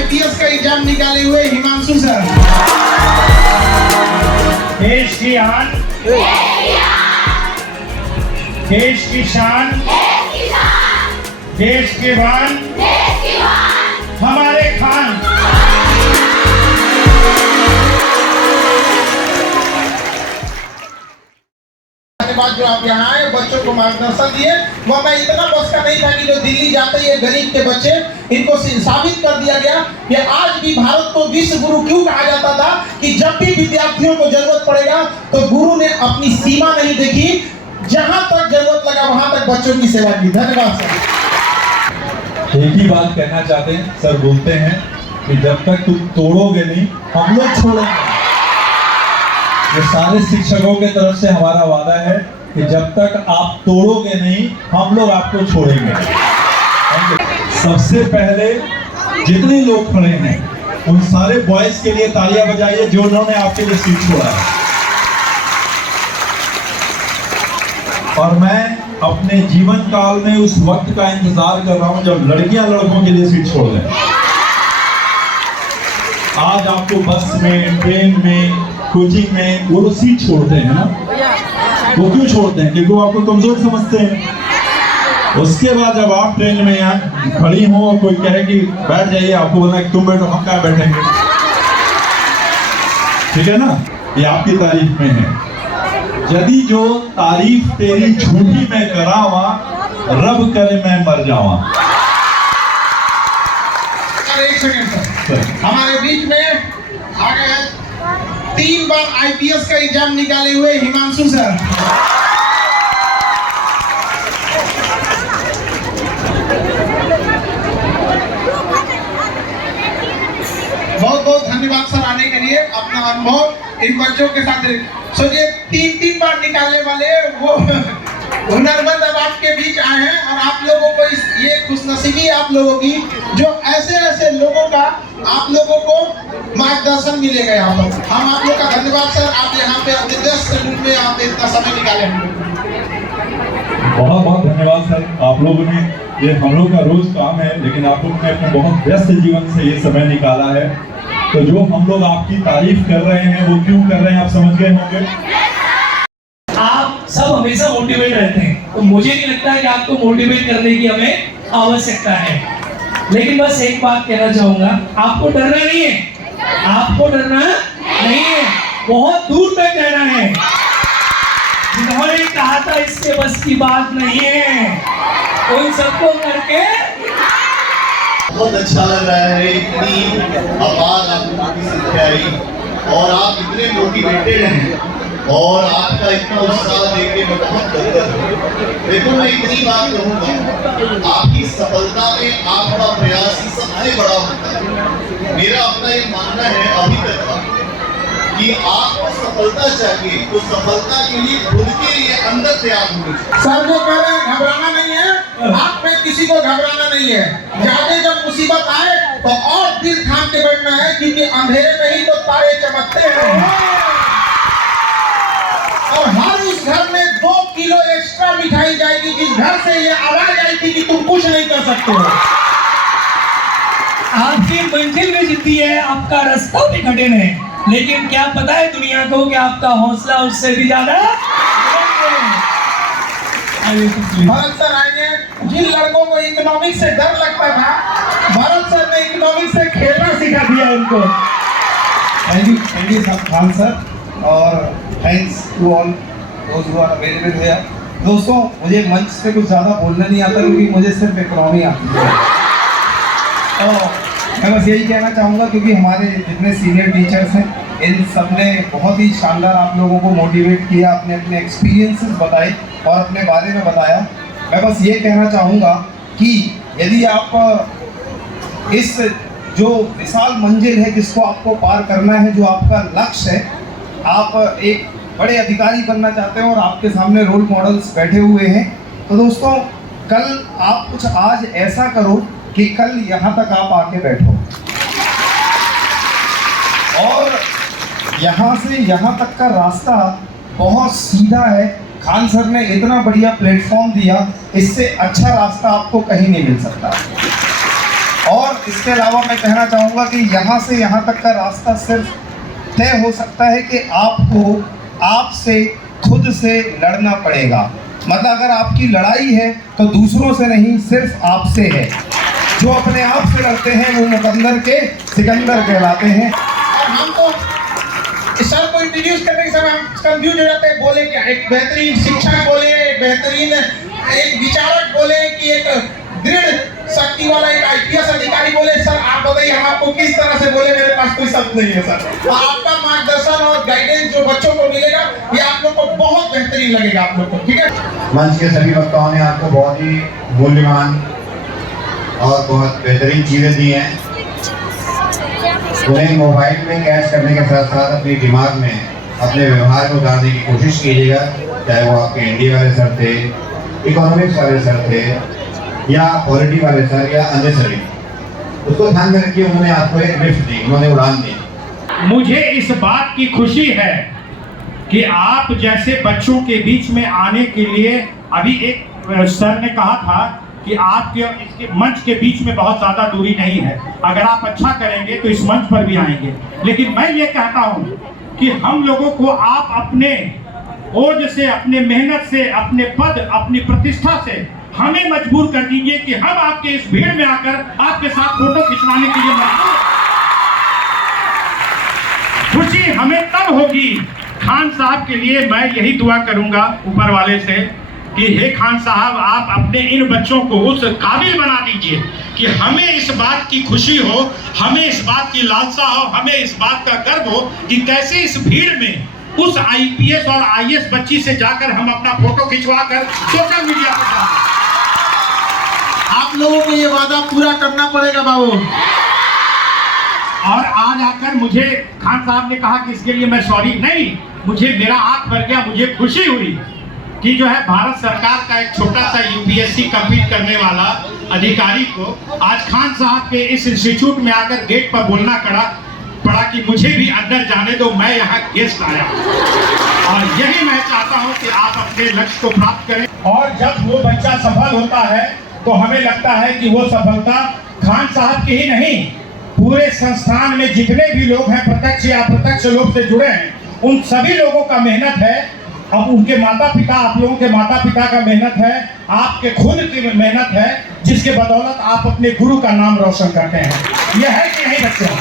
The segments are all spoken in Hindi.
IPS का एग्जाम निकाले हुए हिमांशु सर। देश की आन, देश की शान, देश के भान, हमारे खान। बाद जो आप यहाँ आए बच्चों को मार्गदर्शन दिए, वो मैं इतना बस का नहीं था कि जो दिल्ली जाते ही गरीब के बच्चे, इनको साबित कर दिया गया कि आज भी भारत को विश्व गुरु क्यों कहा जाता था कि जब भी विद्यार्थियों को जरूरत पड़ेगा तो गुरु ने अपनी सीमा नहीं देखी, जहां तक जरूरत लगा वहां तक बच्चों की सेवा की। धन्यवाद सर। एक ही बात कहना चाहते हैं सर, बोलते हैं कि जब तक तुम तोड़ोगे नहीं हम लोग छोड़ेंगे। ये सारे शिक्षकों के तरफ से हमारा वादा है कि जब तक आप तोड़ोगे नहीं हम लोग आपको छोड़ेंगे। सबसे पहले जितने लोग खड़े हैं उन सारे बॉयज के लिए तालियां बजाइए जो उन्होंने आपके लिए सीट छोड़ा है। और मैं अपने जीवन काल में उस वक्त का इंतजार कर रहा हूं जब लड़कियां लड़कों के लिए सीट छोड़ दें। आज आपको बस में, ट्रेन में, कोचिंग में वो लोग सीट छोड़ते हैं ना, वो क्यों छोड़ते हैं? क्योंकि वो आपको कमजोर समझते हैं। उसके बाद जब आप ट्रेन में यहाँ खड़ी हो और कोई कहे कि बैठ जाइए, आपको बोलना कि तुम बैठो, हम कहाँ बैठेंगे? ठीक है ना? ये आपकी तारीफ में है। यदि जो तारीफ तेरी झूठी मैं करावा, रब करे मैं मर जावा। एक सेकंड सर, हमारे बीच में आ गए 3 बार IPS का एग्जाम निकाले हुए हिमांशु सर। बहुत बहुत धन्यवाद सर आने के लिए, अपना अनुभव इन बच्चों के साथ। सोचिए 3 बार निकालने वाले वो हुनरमंद अब आपके बीच आए हैं और आप लोगों को ये खुशनसीबी आप लोगों की जो ऐसे लोगों का आप लोगों को मार्गदर्शन मिलेगा यहाँ पर। हम आप लोग का धन्यवाद सर, आप यहाँ पे व्यस्त रूप में आप इतना समय निकाले। बहुत बहुत धन्यवाद सर। आप लोगों ने, ये हम लोग का रोज काम है, लेकिन आप लोगों ने अपने बहुत व्यस्त जीवन से ये समय निकाला है। तो जो हम लोग आपकी तारीफ कर रहे हैं वो क्यों कर रहे हैं आप समझ गए होंगे। आप सब हमेशा मोटिवेट रहते हैं, तो मुझे नहीं लगता है कि आपको मोटिवेट करने की हमें आवश्यकता है। लेकिन बस एक बात कहना चाहूंगा, आपको डरना नहीं है, आपको डरना नहीं है, बहुत दूर तक कहना है। जिन्होंने कहा था इसके बस की बात नहीं है, उन सबको करके बहुत अच्छा लग रहा है। इतनी अपार आप लोगों की संख्या आई और आप इतने मोटिवेटेड हैं और आपका इतना उत्साह देख के मैं बहुत गदगद हूँ। देखो मैं इतनी बात कहूँगा, आपकी सफलता में आपका प्रयास ही सबसे बड़ा होता है। मेरा अपना ये मानना है अभी तक का कि आपको सफलता चाहिए तो सफलता के लिए खुद के लिए अंदर तैयार होनी चाहिए। सर जो कह रहे हैं घबराना नहीं है, आप में किसी को घबराना नहीं है। जाके जब मुसीबत आए तो और दिल थाम के बैठना है, क्योंकि अंधेरे में ही तो तारे चमकते हैं। और हर उस घर में 2 किलो एक्स्ट्रा मिठाई जाएगी जिस घर से ये आवाज आई थी कि तुम कुछ नहीं कर सकते हो। आपकी मंजिल में जितनी है, आपका रास्ता भी कठिन है, लेकिन क्या पता है दुनिया को कि आपका हौसला उससे भी ज्यादा। भरत सर आएंगे। जिन लड़कों को इकोनॉमिक्स से डर लगता था, भरत सर ने इकोनॉमिक्स से खेलना सिखा दिया उनको। थैंक यू खान सर और थैंक्स टू ऑल दोस्त हु आर अवेलेबल हियर। दोस्तों, मुझे मंच से कुछ ज़्यादा बोलना नहीं आता क्योंकि मुझे सिर्फ इकोनॉमी आती है। तो मैं बस यही कहना चाहूँगा, क्योंकि हमारे जितने सीनियर टीचर्स हैं इन सब ने बहुत ही शानदार आप लोगों को मोटिवेट किया, अपने अपने एक्सपीरियंसेस बताए और अपने बारे में बताया। मैं बस ये कहना चाहूँगा कि यदि आप इस जो विशाल मंजिल है जिसको आपको पार करना है, जो आपका लक्ष्य है, आप एक बड़े अधिकारी बनना चाहते हैं और आपके सामने रोल मॉडल्स बैठे हुए हैं, तो दोस्तों कल आप कुछ आज ऐसा करो कि कल यहाँ तक आप आके बैठो और यहाँ से यहाँ तक का रास्ता बहुत सीधा है। खान सर ने इतना बढ़िया प्लेटफॉर्म दिया, इससे अच्छा रास्ता आपको कहीं नहीं मिल सकता। और इसके अलावा मैं कहना चाहूँगा कि यहाँ से यहाँ तक का रास्ता सिर्फ तय हो सकता है कि आपको आपसे खुद से लड़ना पड़ेगा। मतलब अगर आपकी लड़ाई है तो दूसरों से नहीं, सिर्फ आपसे है। जो अपने आप से लड़ते हैं वो मुकद्दर के सिकंदर कहलाते हैं। और हम तो इस सर को इंट्रोड्यूस करने के समय हम कंफ्यूज हो जाते हैं, बोले क्या, एक बेहतरीन शिक्षक बोले, एक बेहतरीन एक विचारक बोले कि एक दृढ़ शक्ति वाला एक IPS अधिकारी बोले। सर आप बताइए हम आपको किस तरह से बोले, मेरे पास कोई शब्द नहीं है सर। तो आपका मार्गदर्शन और गाइडेंस जो बच्चों को मिलेगा ये आप लोग को बहुत बेहतरीन लगेगा आप लोग को, ठीक है। मंच के सभी वक्ताओं ने आपको बहुत ही मूल्यवान और बहुत बेहतरीन चीज़ें दी हैं। उन्हें मोबाइल में कैच करने के साथ साथ अपने दिमाग में अपने व्यवहार को उतारने की कोशिश कीजिएगा, चाहे वो आपके ND वाले सर थे, इकोनॉमिक्स वाले सर थे या पॉलिटी वाले सर या अननेसेसरी, उसको ध्यान में रखिए। उन्होंने आपको एक लिफ्ट दी, उन्होंने उड़ान दी। मुझे इस बात की खुशी है कि आप जैसे बच्चों के बीच में आने के लिए, अभी एक सर ने कहा था कि आपके इसके मंच के बीच में बहुत ज़्यादा दूरी नहीं है, अगर आप अच्छा करेंगे तो इस मंच पर भी आएंगे। लेकिन मैं ये कहता हूँ कि हम लोगों को आप अपने ओज से, अपने मेहनत से, अपने पद, अपनी प्रतिष्ठा से हमें मजबूर कर दीजिए कि हम आपके इस भीड़ में आकर आपके साथ फोटो खिंचवाने के लिए मजबूर। खुशी हमें तब होगी। खान साहब के लिए मैं यही दुआ करूंगा ऊपर वाले से कि हे खान साहब, आप अपने इन बच्चों को उस काबिल बना दीजिए कि हमें इस बात की खुशी हो, हमें इस बात की लालसा हो, हमें इस बात का गर्व हो कि कैसे इस भीड़ में उस IPS और IAS बच्ची से जाकर हम अपना फोटो खिंचवा कर सोशल मीडिया पर डालें। आप लोगों को ये वादा पूरा करना पड़ेगा बाबू। और आज आकर मुझे खान साहब ने कहा कि इसके लिए मैं सॉरी नहीं, मुझे मेरा आंख भर गया, मुझे खुशी हुई कि जो है भारत सरकार का एक छोटा सा UPSC कंप्लीट करने वाला अधिकारी को आज खान साहब के इस इंस्टीट्यूट में आकर गेट पर बोलना पड़ा कि मुझे भी अंदर जाने दो, मैं यहाँ गेस्ट आया। और यही मैं चाहता हूँ कि आप अपने लक्ष्य को प्राप्त करें। और जब वो बच्चा सफल होता है तो हमें लगता है कि वो सफलता खान साहब की ही नहीं, पूरे संस्थान में जितने भी लोग हैं, प्रत्यक्ष या अप्रत्यक्ष लोग से जुड़े हैं, उन सभी लोगों का मेहनत है। अब उनके माता पिता, आप लोगों के माता पिता का मेहनत है, आपके खुद की मेहनत है, जिसके बदौलत आप अपने गुरु का नाम रोशन करते हैं। यह है कि नहीं बच्चों?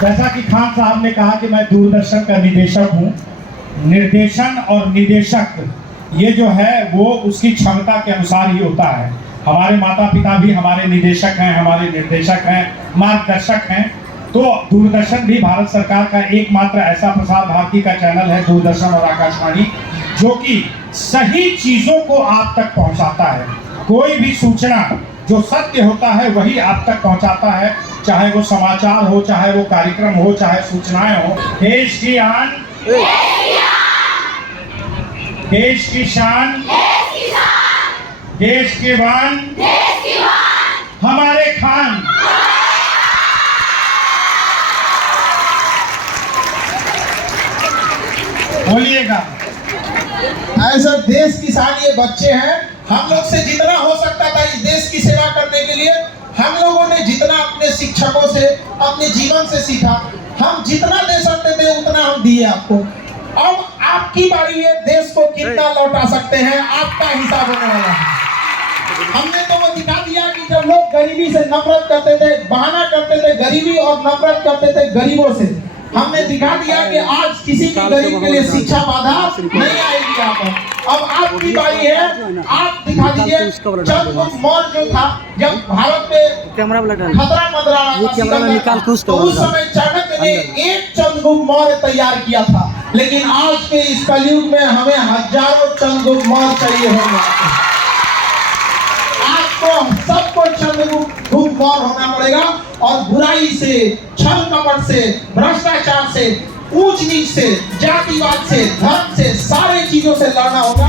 जैसा कि खान साहब ने कहा कि मैं दूरदर्शन का निदेशक हूँ। निर्देशन और निदेशक ये जो है वो उसकी क्षमता के अनुसार ही होता है। हमारे माता पिता भी हमारे निदेशक हैं, हमारे निर्देशक हैं, मार्गदर्शक हैं। तो दूरदर्शन भी भारत सरकार का एकमात्र ऐसा प्रसार भारती का चैनल है, दूरदर्शन और आकाशवाणी, जो कि सही चीजों को आप तक पहुंचाता है। कोई भी सूचना जो सत्य होता है वही आप तक पहुंचाता है, चाहे वो समाचार हो, चाहे वो कार्यक्रम हो, चाहे सूचनाएं हो। देश की आन, देश की शान, देश की बान, हमारे खान। बोलिएगा। ऐसा देश की शान ये बच्चे हैं। हम लोग से जितना हो सकता था इस देश की सेवा करने के लिए, हम लोगों ने जितना अपने शिक्षकों से, अपने जीवन से सीखा, हम जितना दे सकते थे उतना हम दिए आपको। अब आपकी बारी है, देश को कितना लौटा सकते हैं आपका हिसाब होने वाला है। हमने तो वो दिखा दिया कि जब लोग गरीबी से नफरत करते थे, बहाना करते थे गरीबी और नफरत करते थे गरीबों से, हमने दिखा दिया कि आज किसी भी गरीब के लिए शिक्षा बाधा नहीं आएगी यहाँ पर। अब आपकी बारी है, आप दिखा दीजिए चंद्रगुप्त मौर्य जो था, जब भारत में खतरा मंडरा रहा था तो उस समय चाणक्य ने एक चंद्रगुप्त मौर्य तैयार किया था, लेकिन आज के इस कलयुग में हमें हजारों चंद्रगुप्त मौर्य चाहिए होंगे। आपको सबको चंद्रगुप्त मौर्य होना पड़ेगा और बुराई से, छल कपट से, भ्रष्टाचार से, ऊंच नीच से, जातिवाद से, धर्म से, सारे चीजों से लड़ना होगा।